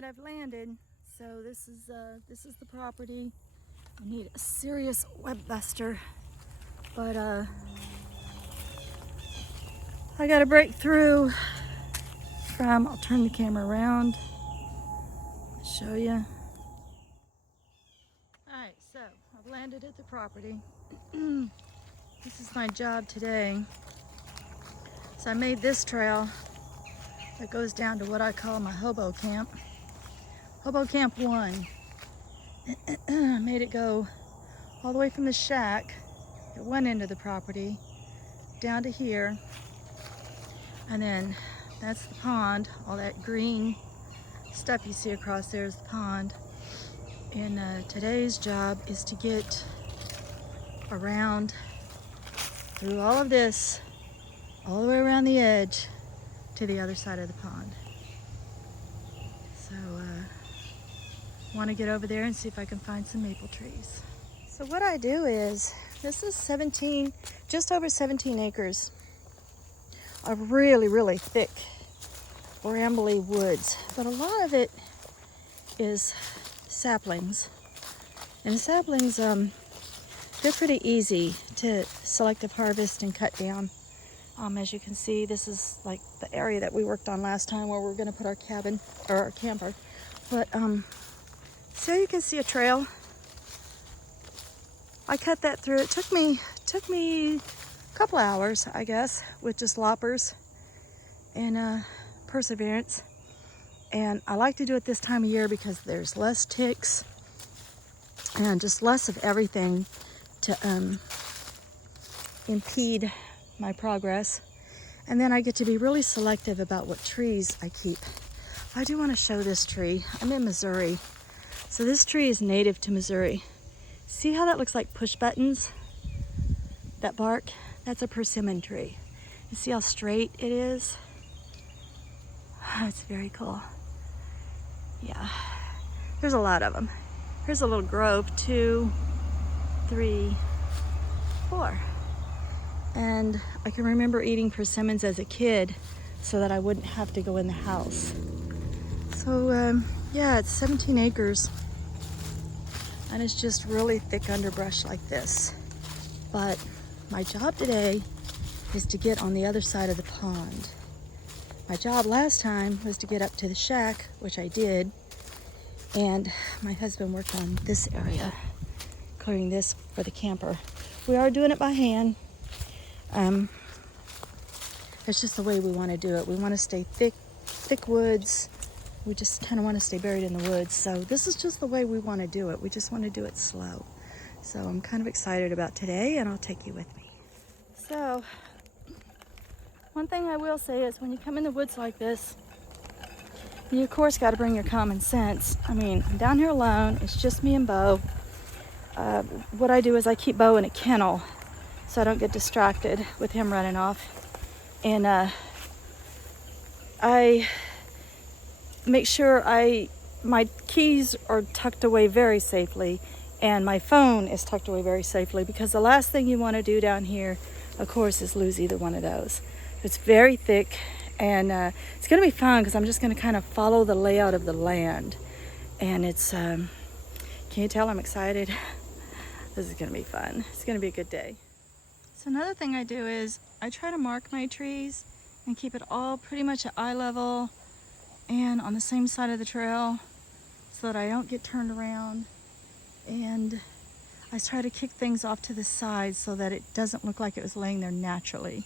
right, I've landed. So this is the property. I need a serious web buster, but I gotta break through from, I'll turn the camera around, show you. Alright, so I've landed at the property. This is my job today. So I made this trail that goes down to what I call my hobo camp. Hobo Camp 1. I made it go all the way from the shack at one end of the property down to here. And then that's the pond. All that green stuff you see across there is the pond. And today's job is to get around through all of this, all the way around the edge to the other side of the pond. So want to get over there and see if I can find some maple trees. So what I do is, this is just over 17 acres of really, really thick, brambly woods. But a lot of it is saplings. And saplings, they're pretty easy to selective harvest and cut down. As you can see, this is like the area that we worked on last time where we're gonna put our cabin, or our camper. But, so you can see a trail. I cut that through. It took me a couple hours, I guess, with just loppers and perseverance. And I like to do it this time of year because there's less ticks and just less of everything to impede my progress. And then I get to be really selective about what trees I keep. I do want to show this tree. I'm in Missouri. So this tree is native to Missouri. See how that looks like push buttons? That bark, that's a persimmon tree. You see how straight it is? It's very cool. Yeah, there's a lot of them. Here's a little grove, 2, 3, 4. And I can remember eating persimmons as a kid so that I wouldn't have to go in the house. So yeah, it's 17 acres. And it's just really thick underbrush like this. But my job today is to get on the other side of the pond. My job last time was to get up to the shack, which I did. And my husband worked on this area, clearing this for the camper. We are doing it by hand. It's just the way we want to do it. We want to stay thick woods. We just kind of want to stay buried in the woods. So this is just the way we want to do it. We just want to do it slow. So I'm kind of excited about today, and I'll take you with me. So one thing I will say is when you come in the woods like this, you of course got to bring your common sense. I mean, I'm down here alone. It's just me and Bo. What I do is I keep Bo in a kennel so I don't get distracted with him running off. And I make sure my keys are tucked away very safely and my phone is tucked away very safely, because the last thing you want to do down here, of course, is lose either one of those. It's very thick, and it's going to be fun because I'm just going to kind of follow the layout of the land. And it's, can you tell I'm excited? This is going to be fun. It's going to be a good day. So another thing I do is I try to mark my trees and keep it all pretty much at eye level and on the same side of the trail so that I don't get turned around. And I try to kick things off to the side so that it doesn't look like it was laying there naturally.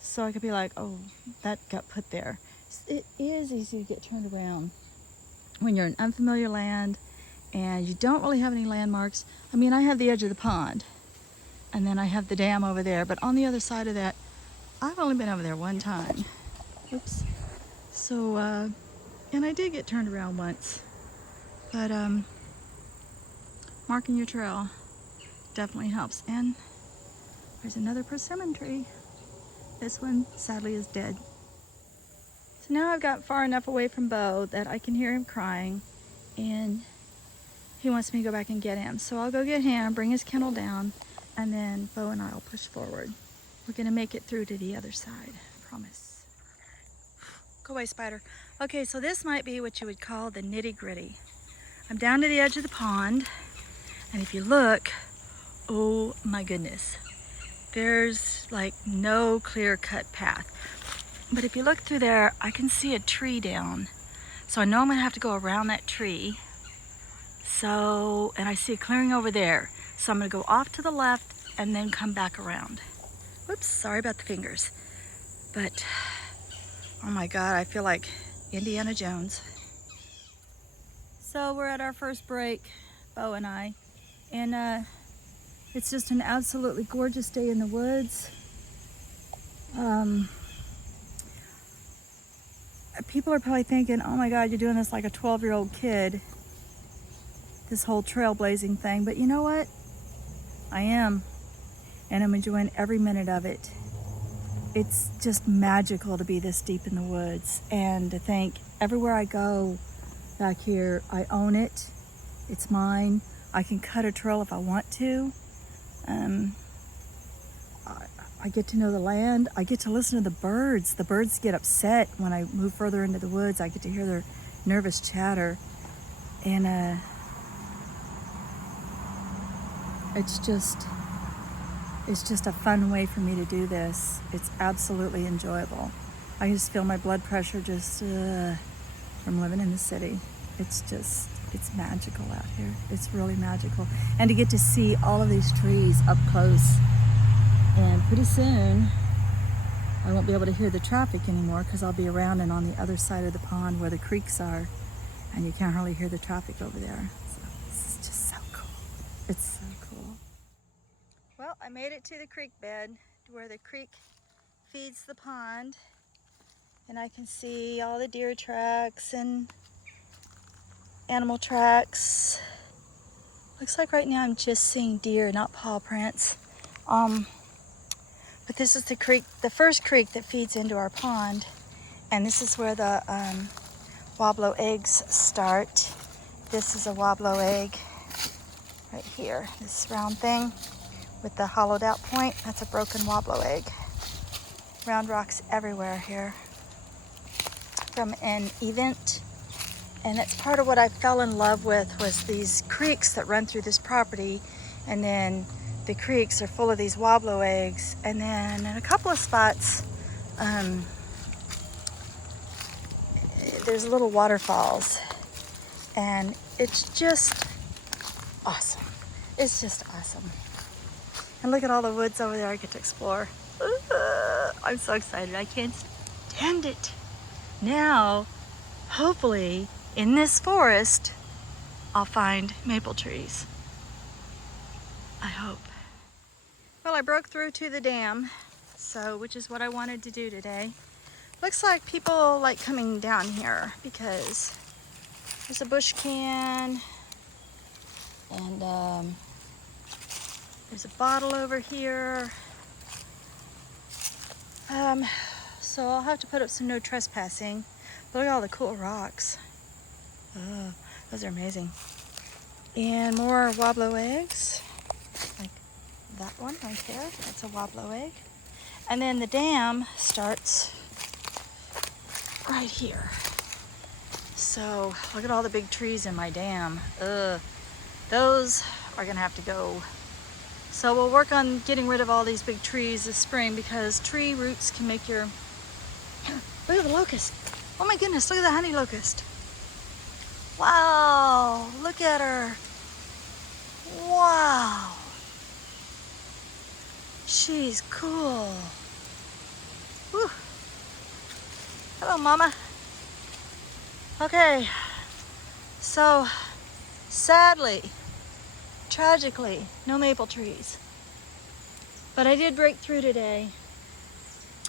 So I could be like, oh, that got put there. It is easy to get turned around when you're in unfamiliar land and you don't really have any landmarks. I mean, I have the edge of the pond and then I have the dam over there, but on the other side of that, I've only been over there one time. Oops. So, and I did get turned around once, but marking your trail definitely helps. And there's another persimmon tree. This one sadly is dead. So now I've got far enough away from Bo that I can hear him crying and he wants me to go back and get him. So I'll go get him, bring his kennel down, and then Bo and I will push forward. We're gonna make it through to the other side, I promise. Go away, spider. Okay, so this might be what you would call the nitty-gritty. I'm down to the edge of the pond, and if you look, oh my goodness, there's like no clear-cut path. But if you look through there, I can see a tree down. So I know I'm gonna have to go around that tree. So, and I see a clearing over there. So I'm gonna go off to the left and then come back around. Whoops, sorry about the fingers. But, oh my God, I feel like Indiana Jones. So we're at our first break, Bo and I, and it's just an absolutely gorgeous day in the woods. People are probably thinking, oh my God, you're doing this like a 12-year-old kid, this whole trailblazing thing, but you know what? I am, and I'm enjoying every minute of it. It's just magical to be this deep in the woods, and to think everywhere I go back here, I own it. It's mine. I can cut a trail if I want to. I get to know the land. I get to listen to the birds. The birds get upset when I move further into the woods. I get to hear their nervous chatter. And it's just a fun way for me to do this. It's absolutely enjoyable. I just feel my blood pressure just from living in the city. It's magical out here. It's really magical. And to get to see all of these trees up close. And pretty soon, I won't be able to hear the traffic anymore because I'll be around and on the other side of the pond where the creeks are, and you can't hardly hear the traffic over there. So this is just so cool. It's so cool. Well, I made it to the creek bed where the creek feeds the pond, and I can see all the deer tracks and animal tracks. Looks like right now I'm just seeing deer, not paw prints. But this is the creek, the first creek that feeds into our pond, and this is where the wobblo eggs start. This is a wobblo egg right here, this round thing with the hollowed out point. That's a broken wobblo egg. Round rocks everywhere here from an event. And it's part of what I fell in love with was these creeks that run through this property, and then the creeks are full of these wobblo eggs, and then in a couple of spots there's little waterfalls, and it's just awesome. It's just awesome. And look at all the woods over there I get to explore. I'm so excited. I can't stand it. Now, hopefully, in this forest, I'll find maple trees. I hope. Well, I broke through to the dam, which is what I wanted to do today. Looks like people like coming down here because there's a bush can, and there's a bottle over here. So I'll have to put up some no trespassing. Look at all the cool rocks. Oh, those are amazing. And more wobblo eggs, like that one right there. That's a wobblo egg. And then the dam starts right here. So look at all the big trees in my dam. Those are gonna have to go. So we'll work on getting rid of all these big trees this spring because tree roots can make your... Look at the locust. Oh my goodness, look at the honey locust. Wow, look at her. Wow. She's cool. Whew. Hello, Mama. Okay, so sadly, tragically, no maple trees. But I did break through today.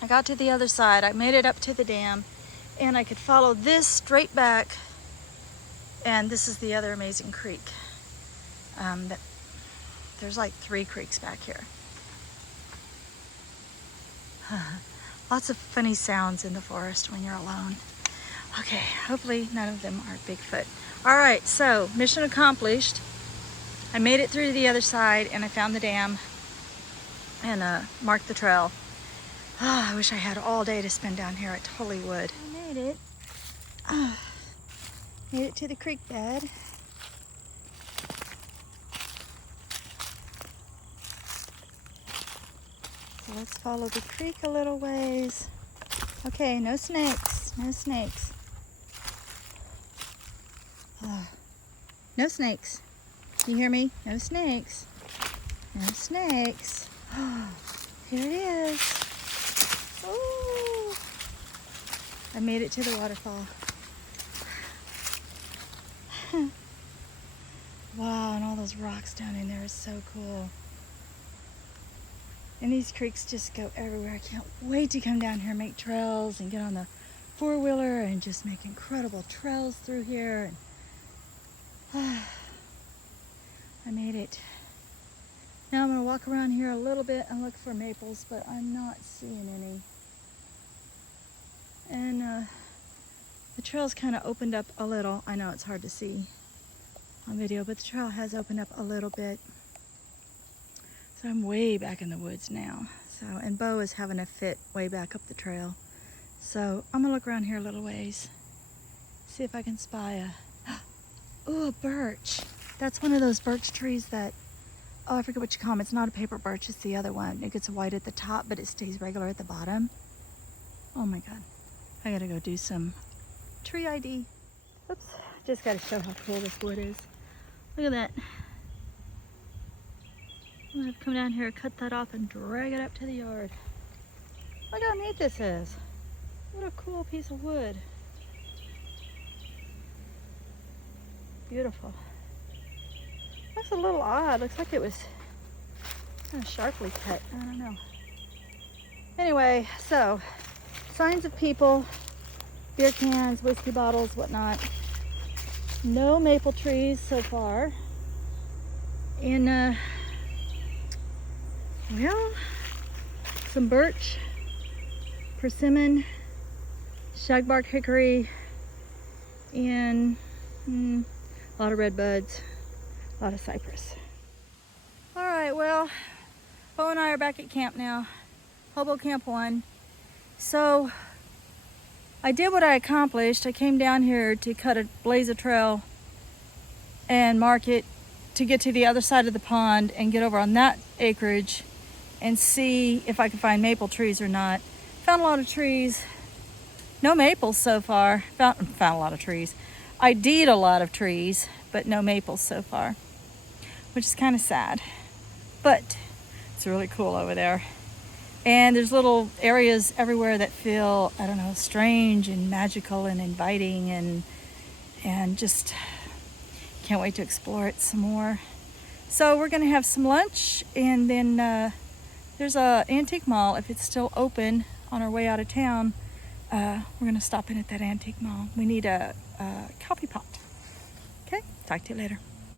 I got to the other side. I made it up to the dam, and I could follow this straight back. And this is the other amazing creek. There's like 3 creeks back here. Lots of funny sounds in the forest when you're alone. Okay, hopefully none of them are Bigfoot. All right, so mission accomplished. I made it through to the other side, and I found the dam and marked the trail. I wish I had all day to spend down here. I totally would. I made it. Made it to the creek bed. So let's follow the creek a little ways. Okay, no snakes, no snakes. No snakes. You hear me? No snakes. No snakes. Here it is. Ooh. I made it to the waterfall. Wow, and all those rocks down in there is so cool. And these creeks just go everywhere. I can't wait to come down here and make trails and get on the four-wheeler and just make incredible trails through here. And I made it. Now I'm gonna walk around here a little bit and look for maples, but I'm not seeing any. And the trail's kind of opened up a little. I know it's hard to see on video, but the trail has opened up a little bit. So I'm way back in the woods now. So, and Bo is having a fit way back up the trail. So I'm gonna look around here a little ways, see if I can spy a, oh, a birch. That's one of those birch trees that, oh, I forget what you call them. It's not a paper birch, it's the other one. It gets white at the top, but it stays regular at the bottom. Oh my God, I gotta go do some tree ID. Oops, just gotta show how cool this wood is. Look at that. I'm gonna have to come down here, cut that off, and drag it up to the yard. Look how neat this is. What a cool piece of wood. Beautiful. Looks a little odd. Looks like it was kind of sharply cut. I don't know. Anyway, so signs of people, beer cans, whiskey bottles, whatnot. No maple trees so far. And well, some birch, persimmon, shagbark hickory, and a lot of red buds, a lot of cypress. All right, well, Bo and I are back at camp now, Hobo Camp 1. So I did what I accomplished. I came down here to blaze a trail and mark it to get to the other side of the pond and get over on that acreage and see if I could find maple trees or not. Found a lot of trees. No maples so far. Found a lot of trees. ID'd a lot of trees, but no maples so far, which is kind of sad. But it's really cool over there. And there's little areas everywhere that feel, I don't know, strange and magical and inviting, and just can't wait to explore it some more. So we're gonna have some lunch, and then there's a antique mall, if it's still open, on our way out of town. We're gonna stop in at that antique mall. We need a coffee pot. Okay, talk to you later.